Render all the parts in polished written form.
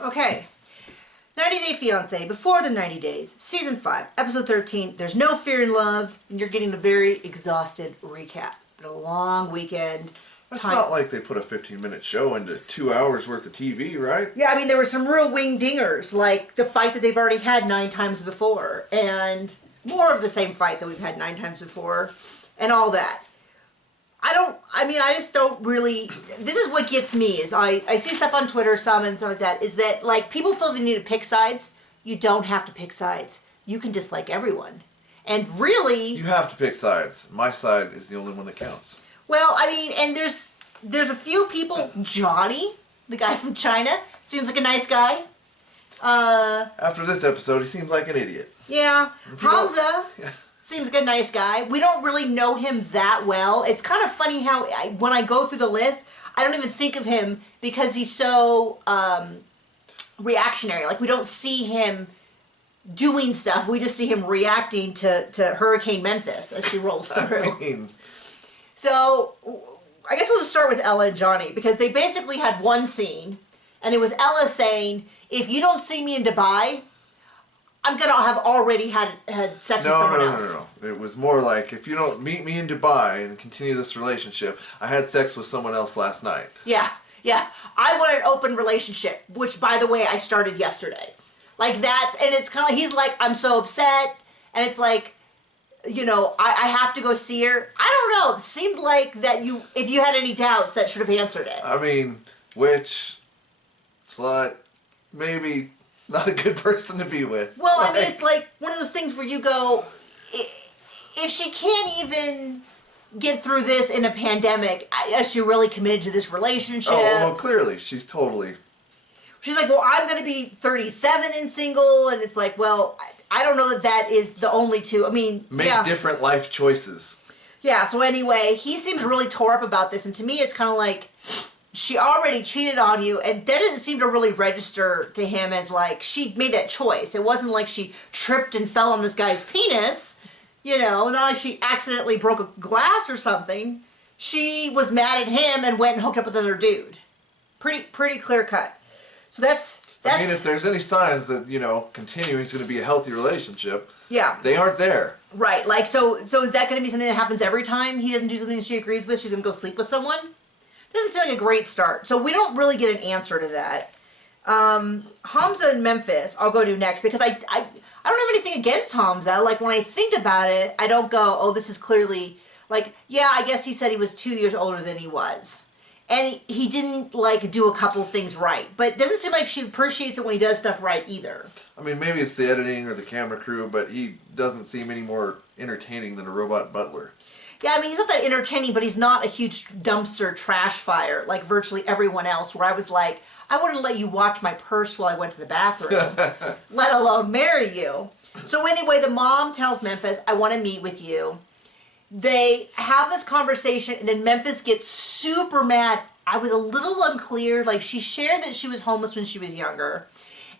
Okay. 90 Day Fiance, Before the 90 Days, Season 5, Episode 13, There's No Fear in Love, and you're getting a very exhausted recap. Been a long weekend. It's not like they put a 15-minute show into 2 hours worth of TV, right? Yeah, I mean, there were some real wing dingers, like the fight that they've already had 9 times before, and more of the same fight that we've had 9 times before, and all that. I just don't really, this is what gets me, is I see stuff on Twitter, some and stuff like that, is that, like, people feel they need to pick sides. You don't have to pick sides. You can dislike everyone. And really... You have to pick sides. My side is the only one that counts. Well, I mean, and there's a few people, Johnny, the guy from China, seems like a nice guy. After this episode, he seems like an idiot. Yeah. Hamza... Seems like a nice guy. We don't really know him that well. It's kind of funny how when I go through the list, I don't even think of him because he's so reactionary. Like, we don't see him doing stuff. We just see him reacting to Hurricane Memphis as she rolls through. So, I guess we'll just start with Ella and Johnny because they basically had one scene, and it was Ella saying, if you don't see me in Dubai, I'm going to have already had sex with someone else. No. It was more like, if you don't meet me in Dubai and continue this relationship, I had sex with someone else last night. Yeah. I want an open relationship, which, by the way, I started yesterday. Like, and it's kind of like, he's like, I'm so upset, and it's like, you know, I have to go see her. I don't know. It seemed like that if you had any doubts, that should have answered it. I mean, witch, slut, maybe... Not a good person to be with. Well, I mean, it's like one of those things where you go, if she can't even get through this in a pandemic, is she really committed to this relationship? Oh, well, clearly. She's totally... She's like, well, I'm going to be 37 and single, and it's like, well, I don't know that is the only two. I mean, Make different life choices. Yeah, so anyway, he seems really tore up about this, and to me it's kind of like... She already cheated on you, and that didn't seem to really register to him as, like, she made that choice. It wasn't like she tripped and fell on this guy's penis, you know, not like she accidentally broke a glass or something. She was mad at him and went and hooked up with another dude. Pretty clear cut. So that's... I mean, if there's any signs that, you know, continuing is going to be a healthy relationship, yeah, they aren't there. Right, like, so is that going to be something that happens every time he doesn't do something she agrees with? She's going to go sleep with someone? Doesn't seem like a great start. So we don't really get an answer to that. Hamza and Memphis, I'll go to next because I don't have anything against Hamza. Like, when I think about it, I don't go, oh, this is clearly, like, yeah, I guess he said he was 2 years older than he was. And he didn't, like, do a couple things right. But it doesn't seem like she appreciates it when he does stuff right either. I mean, maybe it's the editing or the camera crew, but he doesn't seem any more entertaining than a robot butler. Yeah, I mean, he's not that entertaining, but he's not a huge dumpster trash fire like virtually everyone else, where I was like, I wouldn't let you watch my purse while I went to the bathroom, let alone marry you. So anyway, the mom tells Memphis, I want to meet with you. They have this conversation, and then Memphis gets super mad. I was a little unclear. Like, she shared that she was homeless when she was younger.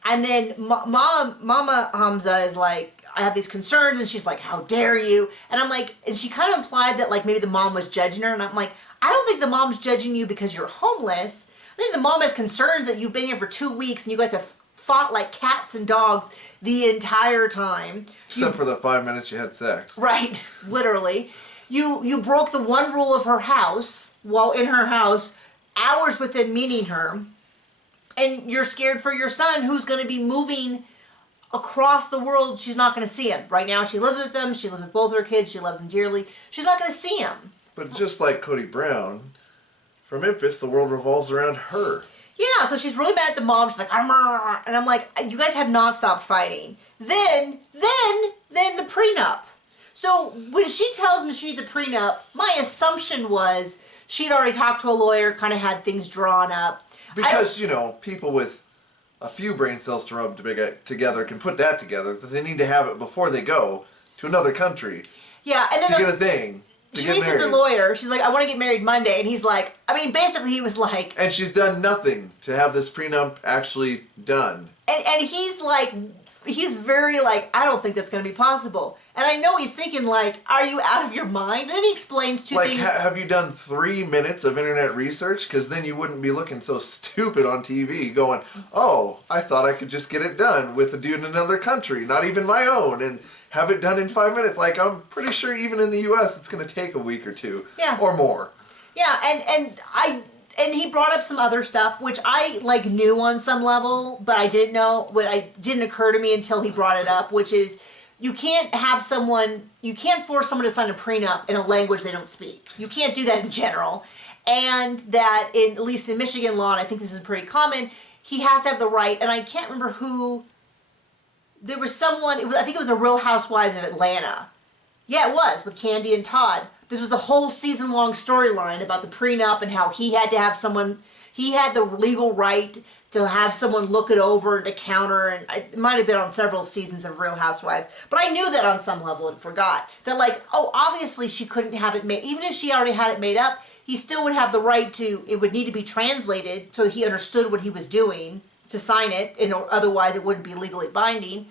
And then Mama Hamza is like, I have these concerns, and she's like, how dare you? And I'm like, and she kind of implied that, like, maybe the mom was judging her, and I'm like, I don't think the mom's judging you because you're homeless. I think the mom has concerns that you've been here for 2 weeks, and you guys have fought like cats and dogs the entire time. Except for the 5 minutes you had sex. Right, literally. You broke the one rule of her house, while in her house, hours within meeting her, and you're scared for your son, who's going to be moving across the world. She's not going to see him. Right now she lives with them. She lives with both her kids. She loves them dearly. She's not going to see him. But just like Cody Brown, for Memphis, the world revolves around her. Yeah, so she's really mad at the mom. She's like, Arr! And I'm like, you guys have not stopped fighting. Then the prenup. So when she tells him she needs a prenup, my assumption was she'd already talked to a lawyer, kind of had things drawn up. Because, you know, people with a few brain cells to rub together can put that together, that they need to have it before they go to another country. Yeah, and then to get a thing. She meets with the lawyer. She's like, I want to get married Monday. And he's like, I mean, basically he was like... And she's done nothing to have this prenup actually done. And he's like, he's very like, I don't think that's going to be possible. And I know he's thinking like, are you out of your mind? And then he explains two things. Have you done 3 minutes of internet research? Because then you wouldn't be looking so stupid on TV going, oh, I thought I could just get it done with a dude in another country, not even my own, and have it done in 5 minutes. Like, I'm pretty sure even in the U.S. it's going to take a week or two. Yeah. Or more. Yeah, and he brought up some other stuff, which I like knew on some level, but I didn't know, didn't occur to me until he brought it up, which is you can't force someone to sign a prenup in a language they don't speak. You can't do that in general. And that at least in Michigan law, and I think this is pretty common, he has to have the right, and I can't remember who, there was someone, I think it was a Real Housewives of Atlanta. Yeah, it was, with Candy and Todd. This was the whole season-long storyline about the prenup and how he had to have someone, he had the legal right to have someone look it over and to counter, and it might have been on several seasons of Real Housewives. But I knew that on some level and forgot. That like, oh, obviously she couldn't have it made, even if she already had it made up, he still would have the right to, it would need to be translated so he understood what he was doing to sign it, and otherwise it wouldn't be legally binding.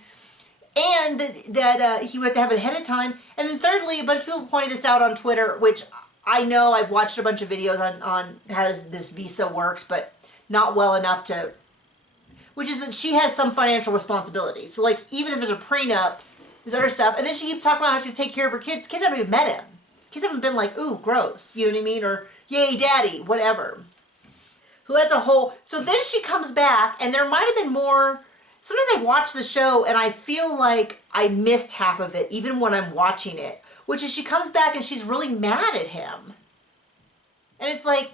And that he would have to have it ahead of time. And then thirdly, a bunch of people pointed this out on Twitter, which I know I've watched a bunch of videos on how this visa works, but not well enough to, which is that she has some financial responsibility. So like, even if there's a prenup, there's other stuff. And then she keeps talking about how she take care of her kids. Kids haven't even met him. Kids haven't been like, ooh, gross. You know what I mean? Or, yay, daddy, whatever. So that's a whole, so then she comes back, and there might have been more. Sometimes I watch the show and I feel like I missed half of it, even when I'm watching it. Which is she comes back and she's really mad at him. And it's like,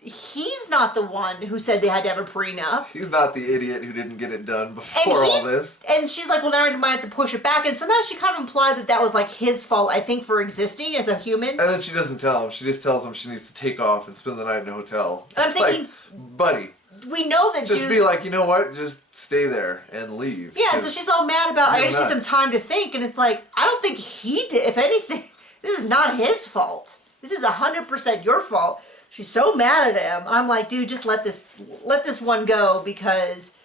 he's not the one who said they had to have a prenup. He's not the idiot who didn't get it done before all this. And she's like, well, now I might have to push it back. And somehow she kind of implied that that was like his fault, I think, for existing as a human. And then she doesn't tell him. She just tells him she needs to take off and spend the night in a hotel. And I'm thinking, like, buddy. We know that just be like, you know what? Just stay there and leave. Yeah, and so she's all mad about, I just need some time to think. And it's like, I don't think he did. If anything, this is not his fault. This is 100% your fault. She's so mad at him. I'm like, dude, just let this one go, because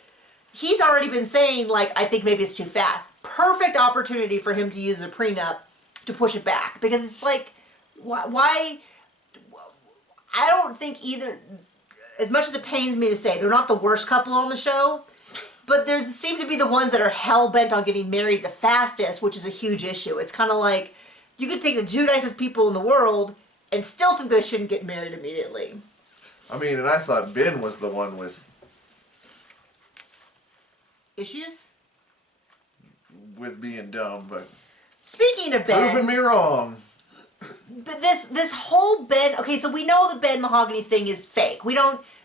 he's already been saying, like, I think maybe it's too fast. Perfect opportunity for him to use the prenup to push it back. Because it's like, why? I don't think either, as much as it pains me to say, they're not the worst couple on the show, but they seem to be the ones that are hell-bent on getting married the fastest, which is a huge issue. It's kind of like, you could take the two nicest people in the world and still think they shouldn't get married immediately. I mean, and I thought Ben was the one with issues? With being dumb, but speaking of Ben, proving me wrong. But this whole Ben, okay, so we know the Ben Mahogany thing is fake.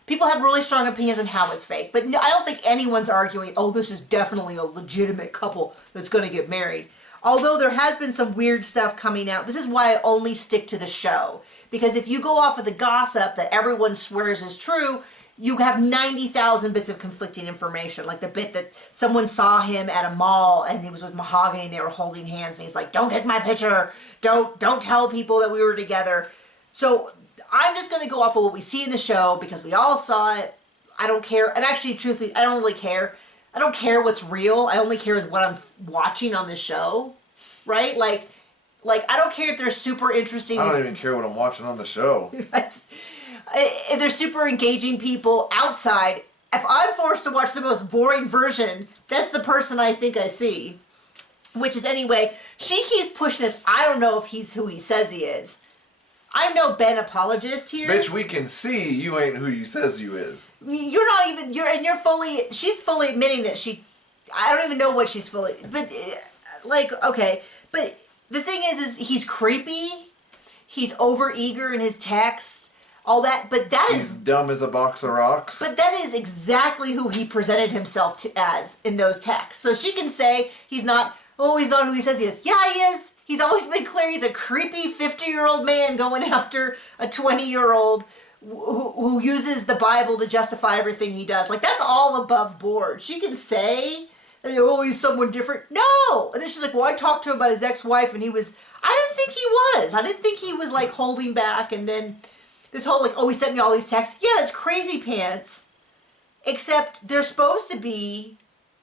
People have really strong opinions on how it's fake, but no, I don't think anyone's arguing, oh, this is definitely a legitimate couple that's going to get married. Although there has been some weird stuff coming out. This is why I only stick to the show. Because if you go off of the gossip that everyone swears is true, you have 90,000 bits of conflicting information. Like the bit that someone saw him at a mall and he was with Mahogany and they were holding hands and he's like, don't hit my picture. Don't tell people that we were together. So I'm just going to go off of what we see in the show because we all saw it. I don't care. And actually, truthfully, I don't really care. I don't care what's real. I only care what I'm watching on the show. Right? Like I don't care if they're super interesting. I don't even care what I'm watching on the show. If they're super engaging people outside, if I'm forced to watch the most boring version, that's the person I think I see. Which is, anyway, she keeps pushing this. I don't know if he's who he says he is. I'm no Ben apologist here. Bitch, we can see you ain't who you says you is. You're not even, she's fully admitting that I don't even know what she's fully, but, like, okay. But the thing is he's creepy. He's over-eager in his texts. All that, but that He's dumb as a box of rocks. But that is exactly who he presented himself as in those texts. So she can say he's not who he says he is. Yeah, he is. He's always been clear he's a creepy 50-year-old man going after a 20-year-old who uses the Bible to justify everything he does. Like, that's all above board. She can say, oh, he's someone different. No! And then she's like, well, I talked to him about his ex-wife and I didn't think he was. I didn't think he was, like, holding back. And then this whole, like, oh, he sent me all these texts. Yeah, that's crazy pants. Except they're supposed to be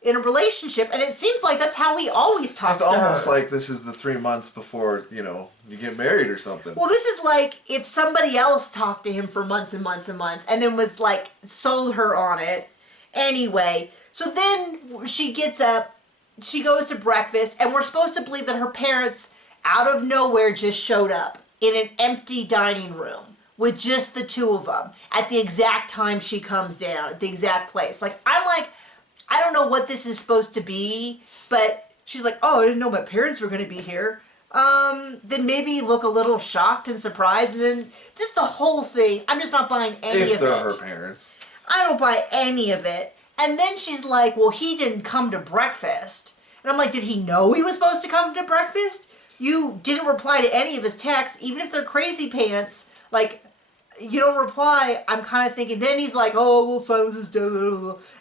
in a relationship, and it seems like that's how he always talks It's to her. almost like this is the 3 months before, you know, you get married or something. Well, this is like if somebody else talked to him for months and months and months, and then was like, sold her on it. Anyway, so then she gets up, she goes to breakfast, and we're supposed to believe that her parents, out of nowhere, just showed up in an empty dining room with just the two of them at the exact time she comes down, at the exact place. Like, I'm like, I don't know what this is supposed to be, but she's like, oh, I didn't know my parents were going to be here. Then maybe you look a little shocked and surprised, and then just the whole thing, I'm just not buying any of it. If they're her parents. I don't buy any of it. And then she's like, well, he didn't come to breakfast. And I'm like, did he know he was supposed to come to breakfast? You didn't reply to any of his texts, even if they're crazy pants. Like, you don't reply. I'm kind of thinking, then he's like, oh, well, silence is dead.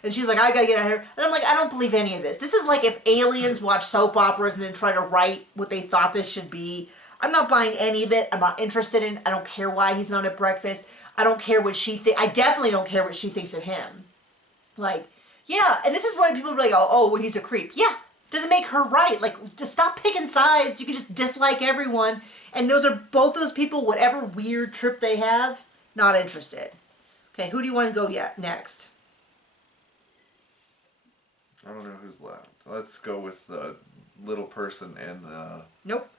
And she's like, I gotta get out of here. And I'm like, I don't believe any of this. This is like if aliens watch soap operas and then try to write what they thought this should be. I'm not buying any of it. I'm not interested in it. I don't care why he's not at breakfast. I don't care what she thinks. I definitely don't care what she thinks of him. Like, yeah, and this is why people are like, oh, well, he's a creep. Yeah, doesn't make her right. Like, just stop picking sides. You can just dislike everyone. And those are both those people, whatever weird trip they have, not interested. Okay, who do you want to go next? I don't know who's left. Let's go with the little person and the... Nope.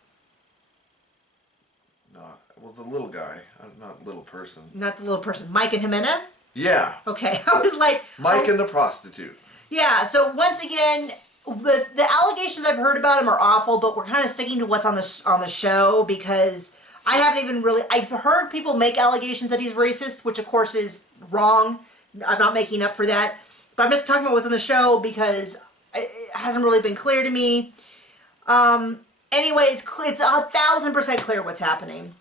Not, well, the little guy. Not little person. Not the little person. Mike and Ximena? Yeah. Okay, I was like... Mike and the prostitute. Yeah, so once again, the allegations I've heard about him are awful, but we're kind of sticking to what's on the show because I haven't even really... I've heard people make allegations that he's racist, which of course is wrong. I'm not making up for that. But I'm just talking about what's on the show because it hasn't really been clear to me. Anyway, it's 1,000% clear what's happening,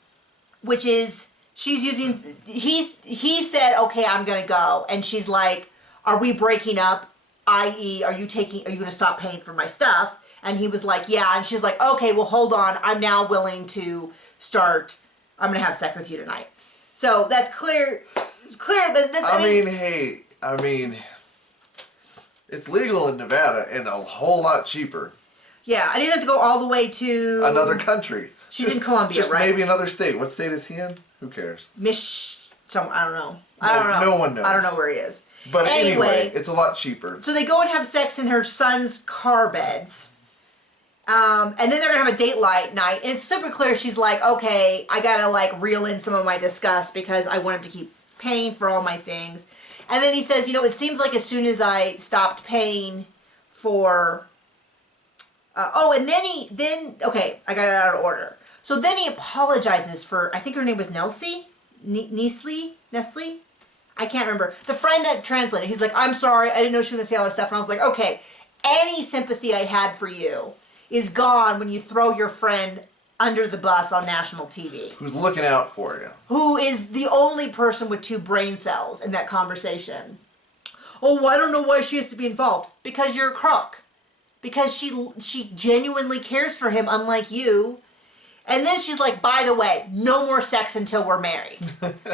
which is she's using... He said, okay, I'm going to go. And she's like, are we breaking up? I.e., are you going to stop paying for my stuff? And he was like, yeah. And she's like, okay, well, hold on. I'm now willing to start. I'm going to have sex with you tonight. So that's clear. It's clear that I mean, it's legal in Nevada and a whole lot cheaper. Yeah, I didn't have to go all the way to... Another country. She's in Colombia, just right? Maybe another state. What state is he in? Who cares? I don't know. I don't know. No one knows. I don't know where he is. But anyway, it's a lot cheaper. So they go and have sex in her son's car beds. And then they're going to have a date night. And it's super clear. She's like, okay, I got to like reel in some of my disgust because I want him to keep paying for all my things. And then he says, it seems like as soon as I stopped paying for... okay, I got it out of order. So then he apologizes for, I think her name was Nestle? Nestle? I can't remember. The friend that translated, he's like, I'm sorry, I didn't know she was going to say all this stuff. And I was like, okay, any sympathy I had for you is gone when you throw your friend under the bus on national TV. Who's looking out for you. Who is the only person with 2 brain cells in that conversation. Oh, I don't know why she has to be involved. Because you're a crook. Because she genuinely cares for him, unlike you. And then she's like, by the way, no more sex until we're married.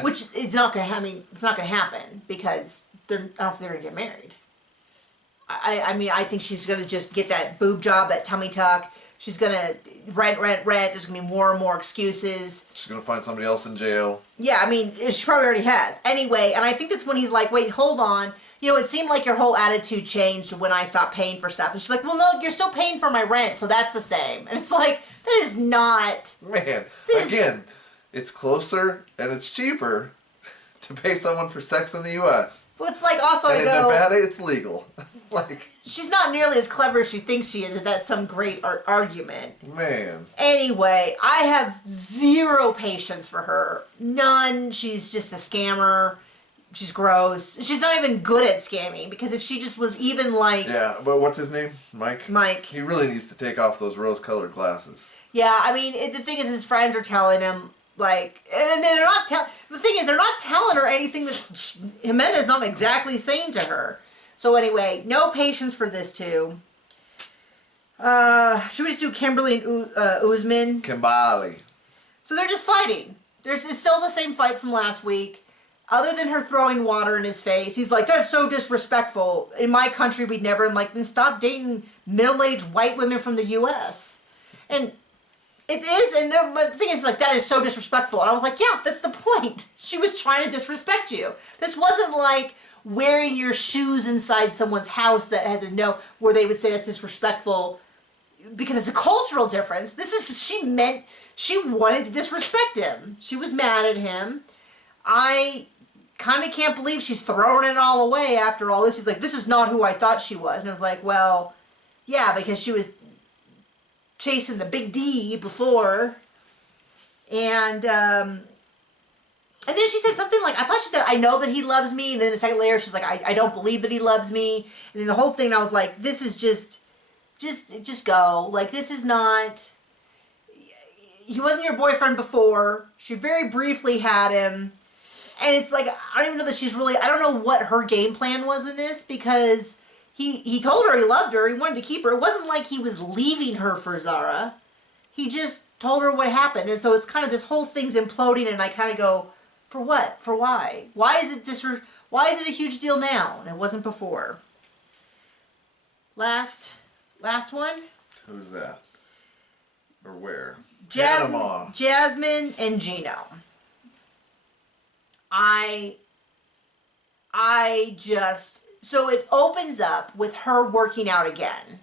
Which it's not going to it's not going to happen because I don't think they're going to get married. I mean, I think she's going to just get that boob job, that tummy tuck. She's going to rent. There's going to be more and more excuses. She's going to find somebody else in jail. Yeah, I mean, she probably already has. Anyway, and I think that's when he's like, wait, hold on. It seemed like your whole attitude changed when I stopped paying for stuff. And she's like, well, no, you're still paying for my rent, so that's the same. And it's like, that is not... Man, it's closer and it's cheaper to pay someone for sex in the U.S. Well, it's like also and in Nevada, it's legal. She's not nearly as clever as she thinks she is, and that's some great argument. Man. Anyway, I have 0 patience for her. None. She's just a scammer. She's gross. She's not even good at scamming, because if she just was even like... Yeah, but what's his name? Mike? Mike. He really needs to take off those rose-colored glasses. Yeah, I mean, the thing is, his friends are telling him, like... And they're not the thing is, they're not telling her anything that Ximena's not exactly saying to her. So anyway, no patience for this too. Should we just do Kimberly and Usman? Kimberly. So they're just fighting. It's still the same fight from last week. other than her throwing water in his face, he's like, that's so disrespectful. In my country, we'd never. And like, then stop dating middle-aged white women from the U.S. And it is, and the thing is, like, that is so disrespectful. And I was like, yeah, that's the point. She was trying to disrespect you. This wasn't like wearing your shoes inside someone's house that has a no, where they would say that's disrespectful because it's a cultural difference. This is, she wanted to disrespect him. She was mad at him. I kind of can't believe she's throwing it all away after all this. He's like, this is not who I thought she was. And I was like, well, yeah, because she was chasing the big D before. And then she said something like, I thought she said, I know that he loves me. And then a second later, she's like, I don't believe that he loves me. And then the whole thing, I was like, this is just go. Like, this is not, he wasn't your boyfriend before. She very briefly had him. And it's like, I don't even know that she's really, I don't know what her game plan was in this, because he told her he loved her, he wanted to keep her. It wasn't like he was leaving her for Zara. He just told her what happened. And so it's kind of, this whole thing's imploding, and I kind of go, for what? For why? Why is it a huge deal now? And it wasn't before. Last one? Who's that? Or where? Jasmine and Gino. So it opens up with her working out again.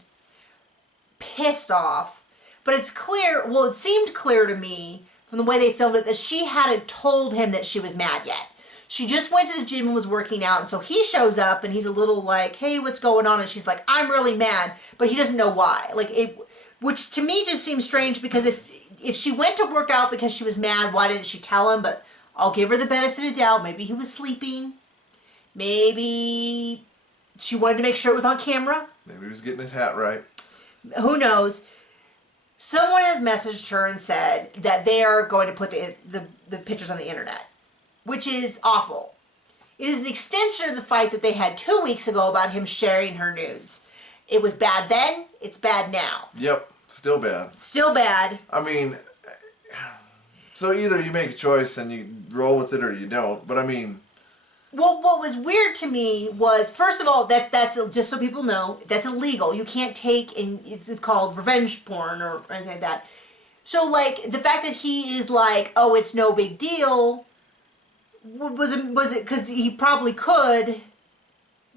Pissed off. But it's clear, well, it seemed clear to me from the way they filmed it that she hadn't told him that she was mad yet. She just went to the gym and was working out, and so he shows up and he's a little like, hey, what's going on? And she's like, I'm really mad, but he doesn't know why. Like, which to me just seems strange, because if she went to work out because she was mad, why didn't she tell him? But I'll give her the benefit of the doubt. Maybe he was sleeping. Maybe she wanted to make sure it was on camera. Maybe he was getting his hat right. Who knows? Someone has messaged her and said that they are going to put the pictures on the internet, which is awful. It is an extension of the fight that they had 2 weeks ago about him sharing her nudes. It was bad then. It's bad now. Yep. Still bad. Still bad. I mean, so either you make a choice and you roll with it or you don't. But I mean, well, what was weird to me was, first of all, that's just so people know, that's illegal. You can't take, and it's called revenge porn or anything like that. So, like, the fact that he is like, oh, it's no big deal, was it because he probably could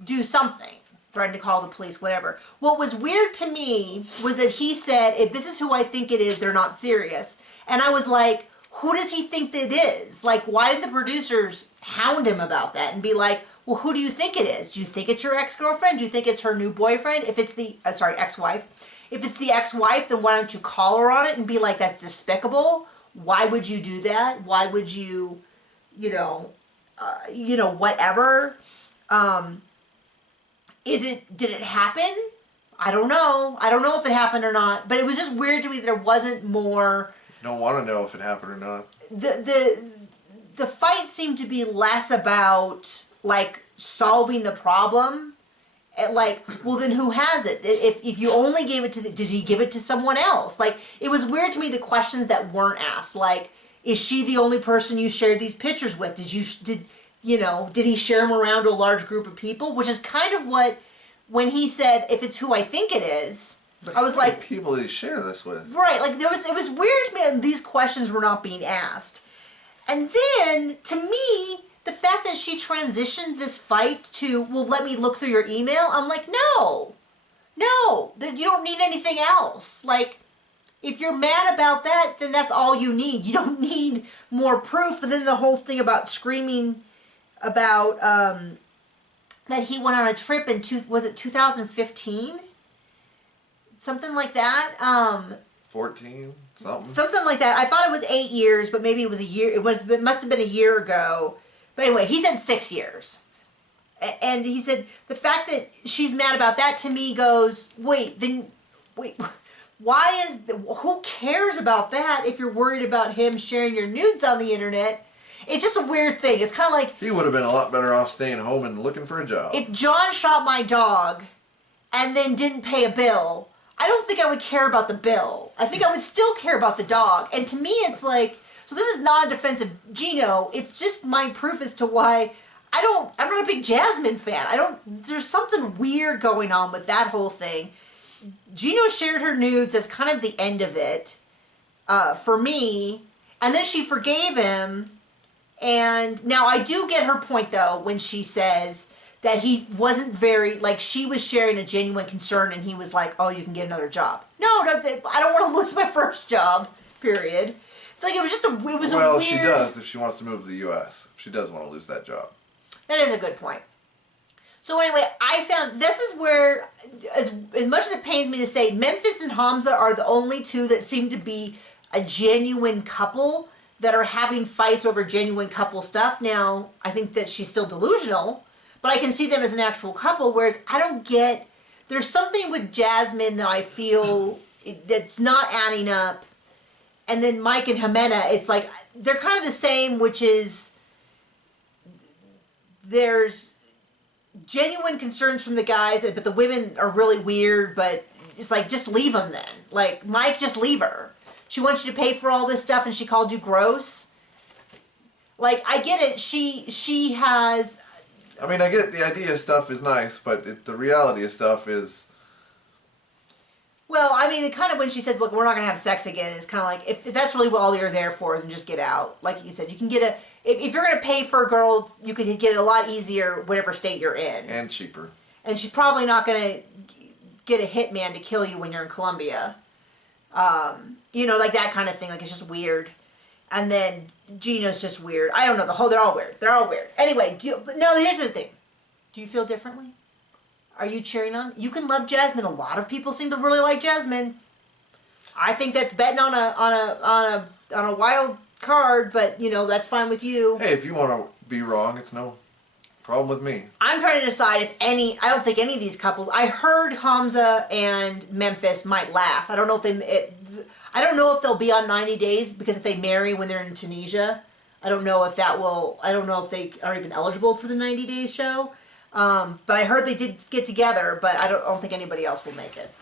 do something, threaten to call the police, whatever. What was weird to me was that he said, if this is who I think it is, they're not serious. And I was like, who does he think that it is? Like, why did the producers hound him about that and be like, well, who do you think it is? Do you think it's your ex-girlfriend? Do you think it's her new boyfriend? If it's the, ex-wife. If it's the ex-wife, then why don't you call her on it and be like, that's despicable? Why would you do that? Why would you, whatever? Did it happen? I don't know. I don't know if it happened or not, but it was just weird to me that there wasn't more. Don't want to know if it happened or not. The fight seemed to be less about, like, solving the problem. Like, well, then who has it? If you only gave it to did he give it to someone else? Like, it was weird to me, the questions that weren't asked. Like, is she the only person you shared these pictures with? Did he share them around to a large group of people? Which is kind of what, when he said, if it's who I think it is, but I was like, people do you share this with? Right, like it was weird to me that these questions were not being asked. And then, to me, the fact that she transitioned this fight to, well, let me look through your email, I'm like, no, you don't need anything else. Like, if you're mad about that, then that's all you need. You don't need more proof. And then the whole thing about screaming about that he went on a trip in, was it 2015? Something like that. 14? Something? Something like that. I thought it was 8 years, but maybe it was a year. It must have been a year ago. But anyway, he said 6 years. And he said the fact that she's mad about that, to me, goes, wait, who cares about that if you're worried about him sharing your nudes on the internet? It's just a weird thing. It's kind of like, he would have been a lot better off staying home and looking for a job. If John shot my dog and then didn't pay a bill, I don't think I would care about the bill. I think I would still care about the dog. And to me, it's like, So this is not a defense of Gino. It's just my proof as to why I'm not a big Jasmine fan. There's something weird going on with that whole thing. Gino shared her nudes as kind of the end of it, for me. And then she forgave him. And now I do get her point, though, when she says that he wasn't very, like, she was sharing a genuine concern and he was like, oh, you can get another job. No, I don't want to lose my first job, period. It's like, it was just a weird... Well, she does if she wants to move to the U.S. She does want to lose that job. That is a good point. So anyway, I found, this is where, as much as it pains me to say, Memphis and Hamza are the only two that seem to be a genuine couple that are having fights over genuine couple stuff. Now, I think that she's still delusional, but I can see them as an actual couple, whereas I don't get... There's something with Jasmine that I feel that's not adding up. And then Mike and Ximena, it's like, they're kind of the same, which is... There's genuine concerns from the guys, but the women are really weird, but it's like, just leave them then. Like, Mike, just leave her. She wants you to pay for all this stuff and she called you gross. Like, I get it. She has... I mean, I get it. The idea of stuff is nice, but the reality of stuff is... Well, I mean, it kind of when she says, look, we're not going to have sex again, it's kind of like, if that's really all you're there for, then just get out. Like you said, you can get a... If you're going to pay for a girl, you could get it a lot easier whatever state you're in. And cheaper. And she's probably not going to get a hitman to kill you when you're in Colombia. You know, like that kind of thing. Like, it's just weird. And then Gino's just weird. I don't know. They're all weird. They're all weird. Anyway, but no, here's the thing. Do you feel differently? Are you cheering on? You can love Jasmine. A lot of people seem to really like Jasmine. I think that's betting on a wild card, but you know, that's fine with you. Hey, if you want to be wrong, it's no problem with me. I'm trying to decide if I don't think any of these couples, I heard Hamza and Memphis might last. I don't know if I don't know if they'll be on 90 days, because if they marry when they're in Tunisia, I don't know if they are even eligible for the 90 days show. But I heard they did get together, but I don't think anybody else will make it.